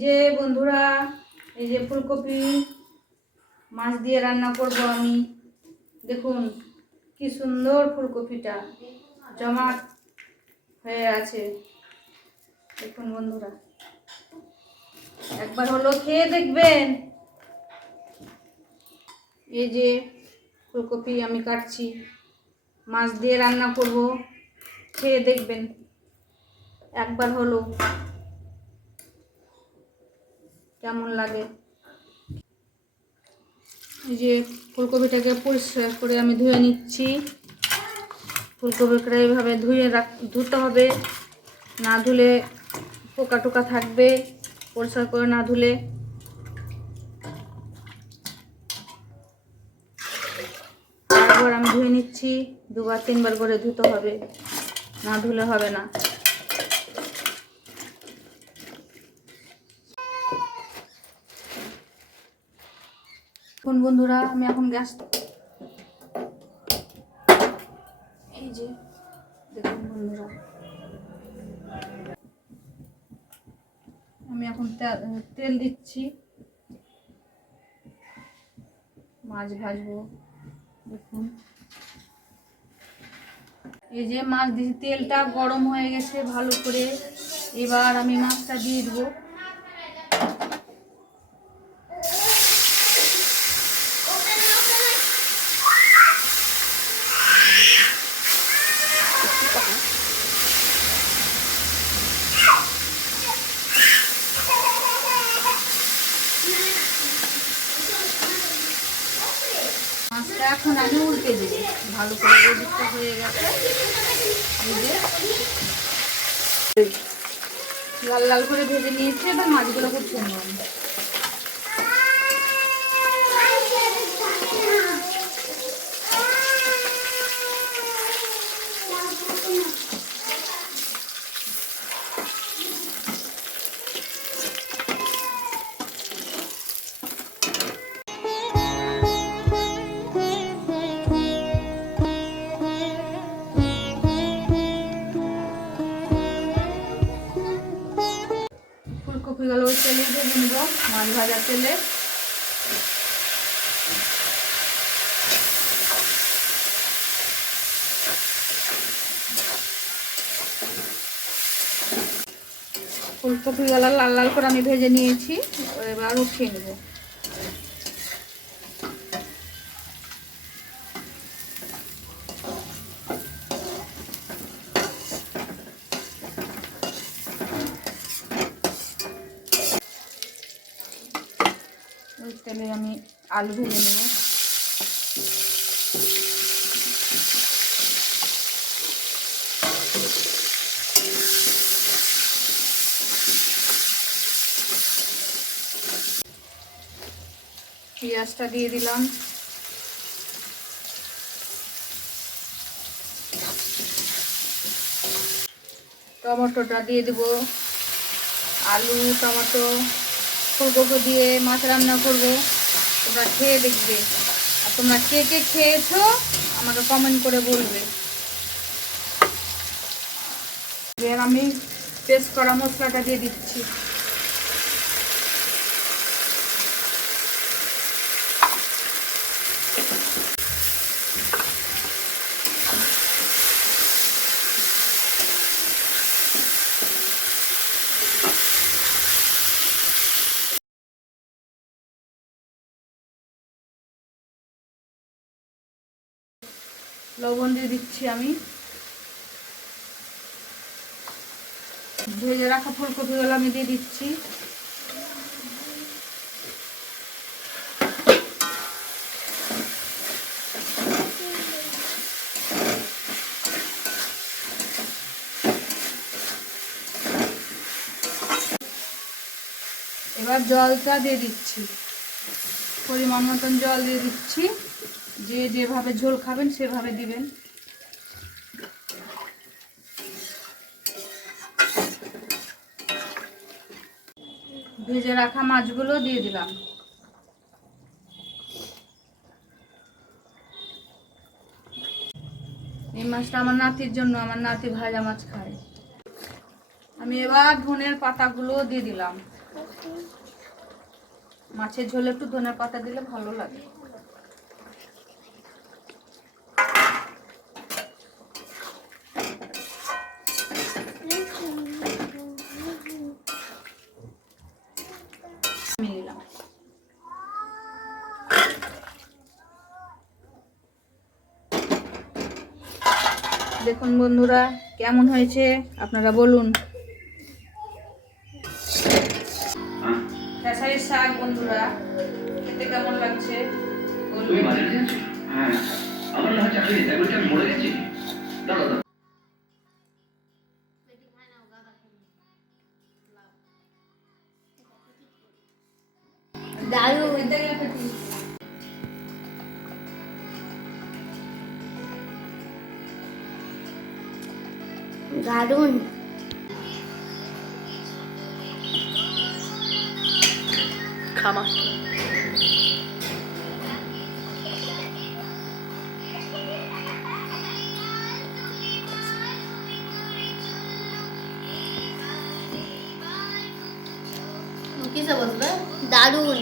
যে বন্ধুরা, এই যে ফুলকপি মাছ দিয়ে রান্না করব আমি। দেখুন কি সুন্দর ফুলকপিটা জমাট হয়ে আছে। দেখুন বন্ধুরা, একবার হলো খেয়ে দেখবেন। এই যে ফুলকপি আমি কাটছি, মাছ দিয়ে রান্না করব, খেয়ে দেখবেন একবার হলো কেমন লাগে। এই যে ফুলকপিটাকে পরিষ্কার করে আমি ধুয়ে নিচ্ছি। ফুলকপিটা এইভাবে ধুতে হবে, না ধুলে পোকা টোকা থাকবে। পরিষ্কার করে না ধুলে একবার আমি ধুয়ে নিচ্ছি, দুবার তিনবার করে ধুতে হবে, না ধুলে হবে না। কোন বন্ধুরা, আমি এখন গ্যাস, এই যে দেখুন বন্ধুরা, আমি এখন তেল দিচ্ছি, মাছ ভাজবো। দেখুন এই যে মাছ দিয়েছি, তেলটা গরম হয়ে গেছে ভালো করে। এবার আমি মাছটা দিয়ে দেবো। মাছটা এখন আমি উল্টে দেবো, ভালো করে এদিকটা হয়ে গেছে। লাল লাল করে ভেজে নিয়েছি, এবার মাছগুলো খুব সুন্দর। ফুলকপিগুলো ওই তেলে ভেজে নেব, মাছ ভাজা তেলে। ফুলকপিগুলো লাল লাল করে আমি ভেজে নিয়েছি, এবার উঠিয়ে নেব। ওই তেলে আমি আলু ভেজে নেব। পেঁয়াজটা দিয়ে দিলাম, টমেটোটা দিয়ে দেব, আলু টমেটো ফুলকপি দিয়ে মাছ রান্না করব। তোমরা খেয়ে দেখবে, আর তোমরা কে কে খেয়েছো আমাকে কমেন্ট করে বলবে। এবার আমি পেস্ট করা মশলাটা দিয়ে দিচ্ছি। লবণ দিয়ে দিচ্ছি আমি। ভেজে রাখা ফুলকপিগুলো আমি দিয়ে দিচ্ছি। এবার জলটা দিয়ে দিচ্ছি, পরিমাণ মতন জল দিয়ে দিচ্ছি। যে যেভাবে ঝোল খাবেন সেভাবে দিবেন। ভেজে রাখা মাছগুলো দিয়ে দিলাম। এই মাছটা আমার নাতির জন্য, আমার নাতি ভাজা মাছ খায়। আমি এবার ধনের পাতাগুলো দিয়ে দিলাম। মাছের ঝোলে একটু ধনে পাতা দিলে ভালো লাগে। নিলাম। দেখুন বন্ধুরা কেমন হয়েছে আপনারা বলুন। খেসারির শাক বন্ধুরা খেতে কেমন লাগছে বলুন। হ্যাঁ আমার না চাকরি তাই বলতে আমি মরে গেছি। দারুণ দারুণ। খামা কিসে বসবে? দারুণ।